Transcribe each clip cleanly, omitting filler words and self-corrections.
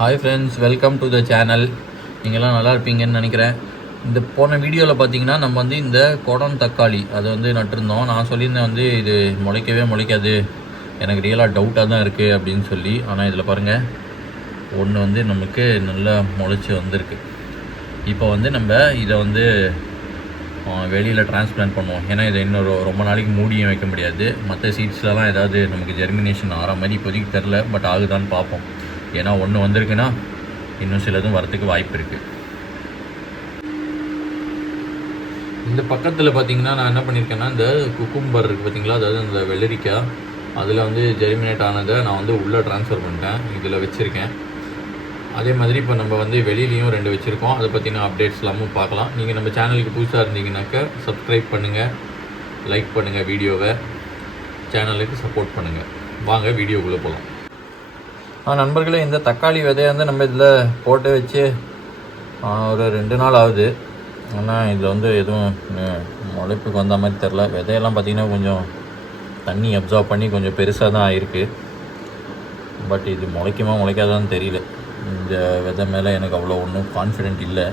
Hi friends, welcome to the channel. நீங்கள்லாம் நல்லா இருப்பீங்கன்னு நினைக்கிறேன். இந்த போன வீடியோவில் பார்த்தீங்கன்னா நம்ம வந்து இந்த குடம் தக்காளி அதை வந்து நட்டிருந்தோம். நான் சொல்லியிருந்தேன் இது முளைக்கவே முளைக்காது, எனக்கு ரியலாக டவுட்டாக தான் இருக்குது அப்படின்னு சொல்லி. ஆனால் இதில் பாருங்கள், ஒன்று நமக்கு நல்லா முளைச்சி வந்திருக்கு. இப்போ நம்ம இதை வெளியில் டிரான்ஸ்பிளான்ட் பண்ணுவோம். ஏன்னா இதை இன்னொரு ரொம்ப நாளைக்கு மூடியும் வைக்க முடியாது. மற்ற சீட்ஸ்லலாம் ஏதாவது நமக்கு ஜெர்மினேஷன் ஆகிற மாதிரி இப்போதைக்கு தெரில, பட் ஆகுதான்னு பார்ப்போம். ஏன்னா ஒன்று வந்திருக்குன்னா இன்னும் சிலதும் வரத்துக்கு வாய்ப்பு இருக்குது. இந்த பக்கத்தில் பார்த்திங்கன்னா நான் என்ன பண்ணியிருக்கேன்னா, இந்த குக்கும்பர் இருக்குது பார்த்திங்களா, அதாவது இந்த வெள்ளரிக்காய், அதில் ஜெர்மினேட் ஆனதை நான் உள்ளே ட்ரான்ஸ்ஃபர் பண்ணிட்டேன், இதில் வச்சுருக்கேன். அதே மாதிரி இப்போ நம்ம வெளியிலையும் 2 வச்சுருக்கோம். அதை பற்றின அப்டேட்ஸ் எல்லாமும் பார்க்கலாம். நீங்கள் நம்ம சேனலுக்கு புதுசாக இருந்தீங்கன்னாக்கா சப்ஸ்கிரைப் பண்ணுங்கள், லைக் பண்ணுங்கள், வீடியோவை சேனலுக்கு சப்போர்ட் பண்ணுங்கள். வாங்க வீடியோக்குள்ளே போகலாம். நண்பர்களே, இந்த தக்காளி விதையை நம்ம இதில் போட்டு வச்சு ஒரு 2 நாள் ஆகுது. ஆனால் இதில் எதுவும் முளைப்புக்கு வந்த மாதிரி தெரில. விதையெல்லாம் பார்த்திங்கன்னா கொஞ்சம் தண்ணி அப்சார்ப் பண்ணி கொஞ்சம் பெருசாக தான் ஆகிருக்கு. பட் இது முளைக்குமா முளைக்காதான்னு தெரியல. இந்த விதை மேலே எனக்கு அவ்வளோ ஒன்றும் கான்ஃபிடென்ட் இல்லை.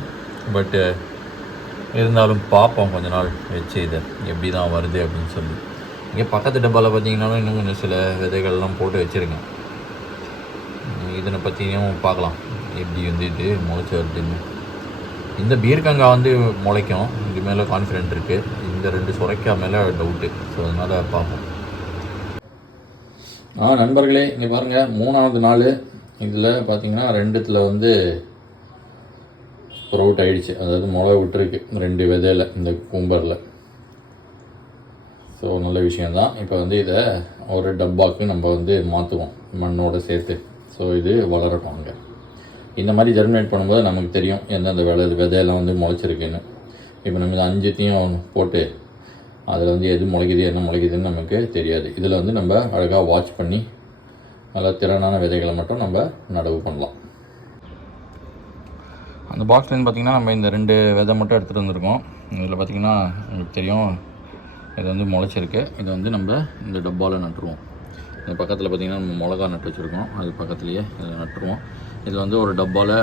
பட்டு இருந்தாலும் பார்ப்போம் கொஞ்ச நாள் வச்சு இதை எப்படி தான் வருது அப்படின்னு சொல்லி. இங்கே பக்கத்து டப்பாவில் பார்த்திங்கனாலும் இன்னும் கொஞ்சம் சில விதைகள்லாம் போட்டு வச்சுருக்கேன். இதனை பற்றியும் பார்க்கலாம் எப்படி இது முளைச்சி வருதுன்னு. இந்த பீர்க்கங்காய் முளைக்கும், இது மேலே கான்ஃபிடென்ட் இருக்குது. இந்த 2 சுரைக்காய் மேலே டவுட்டு. ஸோ அதனால் பார்ப்போம். நண்பர்களே, இங்கே பாருங்கள், 3ஆவது நாள். இதில் பார்த்திங்கன்னா 2த்தில் ஸ்ப்ரவுட் ஆகிடுச்சு, அதாவது முளை விட்டுருக்கு 2 விதையில் இந்த கும்பரில். ஸோ நல்ல விஷயந்தான். இப்போ இதை ஒரு டப்பாவுக்கு நம்ம மாற்றுவோம் மண்ணோடு சேர்த்து. ஸோ இது வளரட்டும். அங்கே இந்த மாதிரி ஜெர்மினேட் பண்ணும்போது நமக்கு தெரியும் எந்தெந்த விதையெல்லாம் முளைச்சிருக்குன்னு. இப்போ நம்ம இந்த 5த்தையும் போட்டு அதில் எது முளைக்குது என்ன முளைக்குதுன்னு நமக்கு தெரியாது. இதில் நம்ம அழகாக வாட்ச் பண்ணி நல்லா திறனான விதைகளை மட்டும் நம்ம நடவு பண்ணலாம். அந்த பாக்ஸ்லேருந்து பார்த்திங்கன்னா நம்ம இந்த 2 விதை மட்டும் எடுத்துகிட்டு வந்திருக்கோம். இதில் பார்த்திங்கன்னா உங்களுக்கு தெரியும் இது முளைச்சிருக்கு. இதை நம்ம இந்த டப்பாவில் நட்டுருவோம். இந்த பக்கத்தில் பார்த்திங்கன்னா நம்ம மிளகா நட்டு வச்சுருக்கோம், அது பக்கத்துலேயே இதை நட்டுருவோம். இதில் ஒரு டப்பாவில்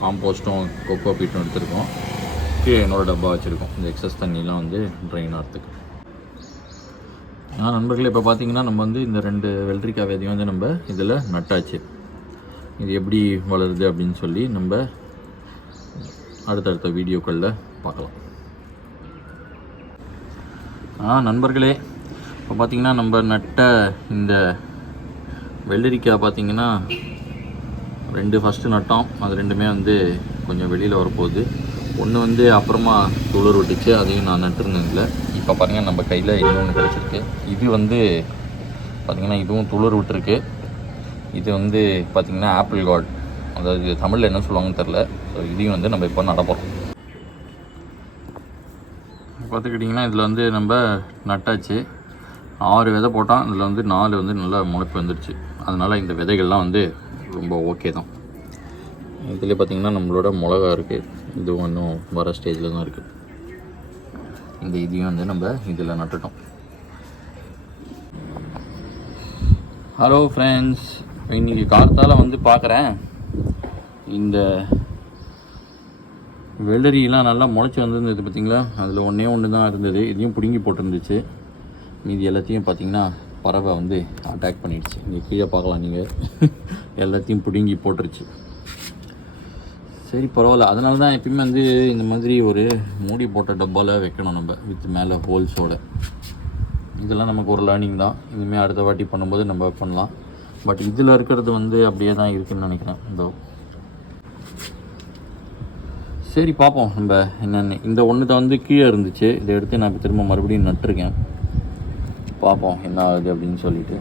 காம்போஸ்ட்டும் கொக்கோ பீட்டும் எடுத்துருக்கோம். கீழே இன்னொரு டப்பா வச்சுருக்கோம் இந்த எக்ஸஸ் தண்ணிலாம் ட்ரைன் ஆகிறதுக்கு. நண்பர்களே, இப்போ பார்த்திங்கன்னா நம்ம இந்த 2 வெள்ளரிக்காய் விதையும் நம்ம இதில் நட்டாச்சு. இது எப்படி வளருது அப்படின்னு சொல்லி நம்ம அடுத்தடுத்த வீடியோக்களில் பார்க்கலாம். நண்பர்களே, இப்போ பார்த்திங்கன்னா நம்ம நட்ட இந்த வெள்ளரிக்காய் பார்த்திங்கன்னா 2 ஃபஸ்ட்டு நட்டோம். அது 2மே கொஞ்சம் வெளியில் வரப்போகுது. ஒன்று அப்புறமா துளிர் விட்டுச்சு, அதையும் நான் நட்டுருந்தேன் இல்லை. இப்போ பாருங்கள், நம்ம கையில் இன்னொன்று கிடச்சிருக்கு. இது பார்த்திங்கன்னா இதுவும் துளிர் விட்டுருக்கு. இது பார்த்திங்கன்னா ஆப்பிள் காட், அதாவது தமிழில் என்ன சொல்லுவாங்கன்னு தெரில. ஸோ இதையும் நம்ம இப்போ நடப்போம். பார்த்துக்கிட்டிங்கன்னா இதில் நம்ம நட்டாச்சு. 6 விதை போட்டால் இதில் 4 நல்லா முளைப்பு வந்துடுச்சு. அதனால் இந்த விதைகள்லாம் ரொம்ப ஓகே தான். இதில் பார்த்திங்கன்னா நம்மளோட மிளகா இருக்குது, இதுவும் இன்னும் வர ஸ்டேஜில் தான் இருக்குது. இந்த இதையும் நம்ம இதில் நட்டுட்டோம். ஹலோ ஃப்ரெண்ட்ஸ், இன்றைக்கி கார்த்தால் பார்க்குறேன் இந்த வெள்ளரிலாம் நல்லா முளைச்சி வந்திருந்தது பார்த்திங்களா. அதில் ஒன்று தான் இருந்தது, இதையும் பிடுங்கி போட்டுருந்துச்சு. மீதி எல்லாத்தையும் பார்த்திங்கன்னா பறவை அட்டாக் பண்ணிடுச்சு. நீங்கள் கீழே பார்க்கலாம், நீங்கள் எல்லாத்தையும் பிடுங்கி போட்டுருச்சு. சரி, பரவாயில்ல. அதனால தான் எப்பயுமே இந்த மாதிரி ஒரு மூடி போட்ட டப்பாவில் வைக்கணும் நம்ம, வித் மேலே ஹோல்ஸோட. இதெல்லாம் நமக்கு ஒரு லேர்னிங் தான். இனிமேல் அடுத்த வாட்டி பண்ணும்போது நம்ம பண்ணலாம். பட் இதில் இருக்கிறது அப்படியே தான் இருக்குதுன்னு நினைக்கிறேன். சரி, பார்ப்போம் நம்ம என்னென்னு. இந்த ஒன்று கீழே இருந்துச்சு, இதை எடுத்து நான் இப்போ திரும்ப மறுபடியும் நட்டுருக்கேன். பார்ப்போம் என்ன ஆகுது அப்படின்னு சொல்லிட்டு.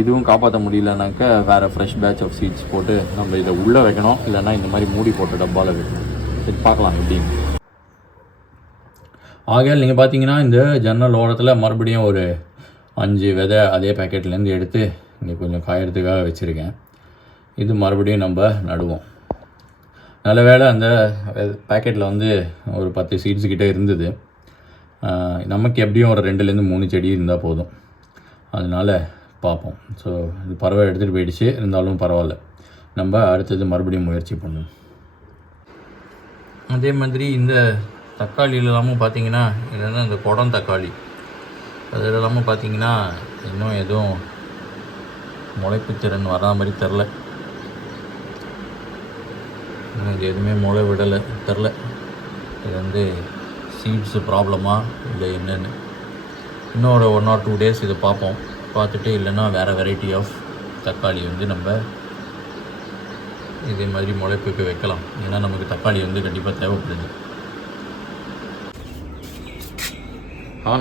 இதுவும் காப்பாற்ற முடியலனாக்கா வேறு ஃப்ரெஷ் பேட்ச் ஆஃப் சீட்ஸ் போட்டு நம்ம இதை உள்ளே வைக்கணும், இல்லைன்னா இந்த மாதிரி மூடி போட்ட டப்பாவில் வைக்கணும். சரி, பார்க்கலாம் எப்படின்னு. ஆகையால் நீங்கள் பார்த்தீங்கன்னா இந்த ஜன்னல் ஓரத்தில் மறுபடியும் ஒரு 5 விதை அதே பேக்கெட்லேருந்து எடுத்து இங்கே கொஞ்சம் காயறதுக்காக வச்சுருக்கேன். இது மறுபடியும் நம்ம நடுவோம். நல்ல வேளை அந்த பேக்கெட்டில் ஒரு 10 சீட்ஸ் கிட்டே இருந்தது. நமக்கு எப்படியும் ஒரு 2லேருந்து 3 செடி இருந்தால் போதும். அதனால் பார்ப்போம். ஸோ இது பறவை எடுத்துகிட்டு போயிடுச்சு, இருந்தாலும் பரவாயில்ல. நம்ம அடுத்தது மறுபடியும் முயற்சி பண்ணுவோம். அதே மாதிரி இந்த தக்காளி இல்லாமல் பார்த்தீங்கன்னா இல்லைன்னா இந்த குடம் தக்காளி அது இல்லாமல் பார்த்தீங்கன்னா இன்னும் எதுவும் முளைப்பு திறன் வரா மாதிரி தெரில. இது எதுவுமே முளை விடலை தெரில. இது வந்து சீட்ஸு ப்ராப்ளமா இல்லை என்னென்னு இன்னும் ஒரு 1 or 2 days இதை பார்ப்போம். பார்த்துட்டு இல்லைன்னா வேறு வெரைட்டி ஆஃப் தக்காளி வந்து நம்ம இதே மாதிரி முளைப்புக்கு வைக்கலாம். ஏன்னா நமக்கு தக்காளி வந்து கண்டிப்பாக தேவைப்படுது.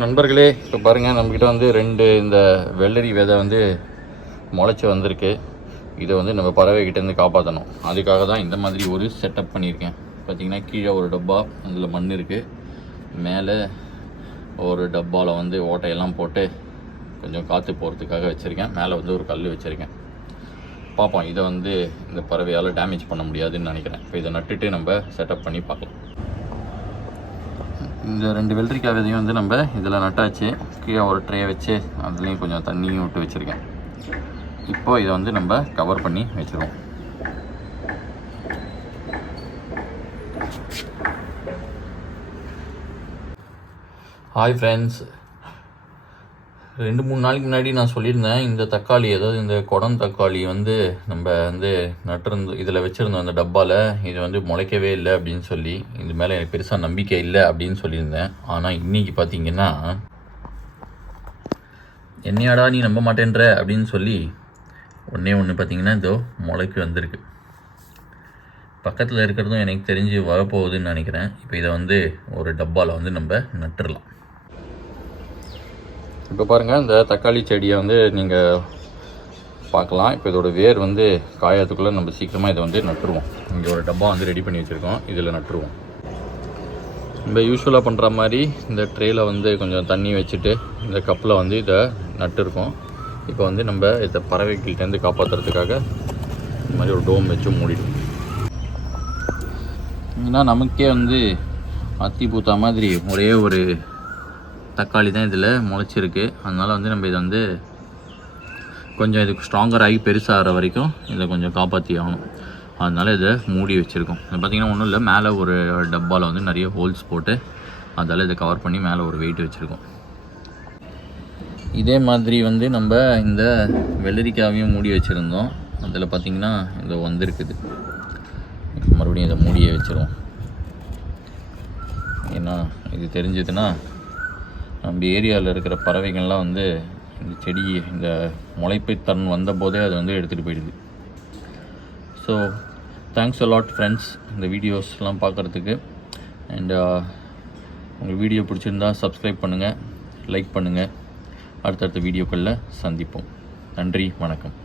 நண்பர்களே, இப்போ பாருங்கள் நம்மக்கிட்ட வந்து 2 இந்த வெள்ளரி விதை வந்து முளைச்சி வந்திருக்கு. இதை வந்து நம்ம பறவைகிட்டேருந்து காப்பாற்றணும். அதுக்காக தான் இந்த மாதிரி ஒரு செட்டப் பண்ணியிருக்கேன். பார்த்திங்கன்னா கீழே ஒரு டப்பா, அதில் மண் இருக்குது. மேலே ஒரு டப்பாவில் வந்து ஓட்டையெல்லாம் போட்டு கொஞ்சம் காற்று போகிறதுக்காக வச்சுருக்கேன். மேலே வந்து ஒரு கல் வச்சுருக்கேன். பார்ப்போம், இதை வந்து இந்த பறவையால் டேமேஜ் பண்ண முடியாதுன்னு நினைக்கிறேன். இப்போ இதை நட்டுட்டு நம்ம செட்டப் பண்ணி பார்க்கலாம். இந்த 2 வெள்ளரிக்காய் விதையும் வந்து நம்ம இதில் நட்டாச்சு. கீழே ஒரு ட்ரே வச்சு அதுலேயும் கொஞ்சம் தண்ணியும் விட்டு வச்சுருக்கேன். இப்போ இதை வந்து நம்ம கவர் பண்ணி வச்சுருவோம். ஹாய் ஃப்ரெண்ட்ஸ், 2-3 நாளைக்கு முன்னாடி நான் சொல்லியிருந்தேன் இந்த தக்காளி, அதாவது இந்த குடம் தக்காளி வந்து நம்ம வந்து நட்டிருந்தோம், இதில் வச்சுருந்தோம் அந்த டப்பாவில். இது வந்து முளைக்கவே இல்லை அப்படின்னு சொல்லி, இது மேலே எனக்கு பெருசாக நம்பிக்கை இல்லை அப்படின்னு சொல்லியிருந்தேன். ஆனால் இன்றைக்கி பார்த்தீங்கன்னா என்னையாடா நீ நம்ப மாட்டேன்ற அப்படின்னு சொல்லி ஒன்று பார்த்தீங்கன்னா இதோ முளைக்கு வந்திருக்கு. பக்கத்தில் இருக்கிறதும் எனக்கு தெரிஞ்சு வரப்போகுதுன்னு நினைக்கிறேன். இப்போ இதை வந்து ஒரு டப்பாவில் வந்து நம்ம நட்டுடலாம். இப்போ பாருங்கள், இந்த தக்காளி செடியை வந்து நீங்கள் பார்க்கலாம். இப்போ இதோட வேர் வந்து காயத்துக்குள்ளே நம்ம சீக்கிரமாக இதை வந்து நட்டுருவோம். இங்கே ஒரு டப்பா வந்து ரெடி பண்ணி வச்சுருக்கோம், இதில் நட்டுருவோம். நம்ம யூஸ்வலாக பண்ணுற மாதிரி இந்த ட்ரேயில் வந்து கொஞ்சம் தண்ணி வச்சுட்டு இந்த கப்பில் வந்து இதை நட்டுருக்கோம். இப்போ வந்து நம்ம இதை பறவைகள்கிட்டேருந்து காப்பாற்றுறதுக்காக இந்த மாதிரி ஒரு டோம் வச்சு மூடிடுவோம். ஏன்னா நமக்கே வந்து அத்தி பூத்தா மாதிரி ஒரே ஒரு தக்காளி தான் இதில் முளைச்சிருக்கு. அதனால் வந்து நம்ம இதை வந்து கொஞ்சம் இதுக்கு ஸ்ட்ராங்கர் ஆகி பெருசாகிற வரைக்கும் இதை கொஞ்சம் காப்பாற்றி ஆகணும். அதனால் இதை மூடி வச்சுருக்கோம். இது பார்த்திங்கன்னா ஒன்றும் இல்லை, மேலே ஒரு டப்பாவில் வந்து நிறைய ஹோல்ஸ் போட்டு அதால் இதை கவர் பண்ணி மேலே ஒரு வெயிட் வச்சுருக்கோம். இதே மாதிரி வந்து நம்ம இந்த வெள்ளரிக்காவையும் மூடி வச்சுருந்தோம். அதில் பார்த்திங்கன்னா இதை வந்திருக்குது. மறுபடியும் இதை மூடியே வச்சுருவோம். ஏன்னா இது தெரிஞ்சதுன்னா நம்ம ஏரியாவில் இருக்கிற பறவைகள்லாம் வந்து இந்த செடி இந்த முளைப்பு தன் வந்த போதே அதை வந்து எடுத்துகிட்டு போயிடுது. ஸோ தேங்க்ஸ் அலாட் ஃப்ரெண்ட்ஸ் இந்த வீடியோஸ்லாம் பார்க்குறதுக்கு. அண்ட் உங்களுக்கு வீடியோ பிடிச்சிருந்தா சப்ஸ்கிரைப் பண்ணுங்கள், லைக் பண்ணுங்கள். அடுத்தடுத்த வீடியோக்களில் சந்திப்போம். நன்றி, வணக்கம்.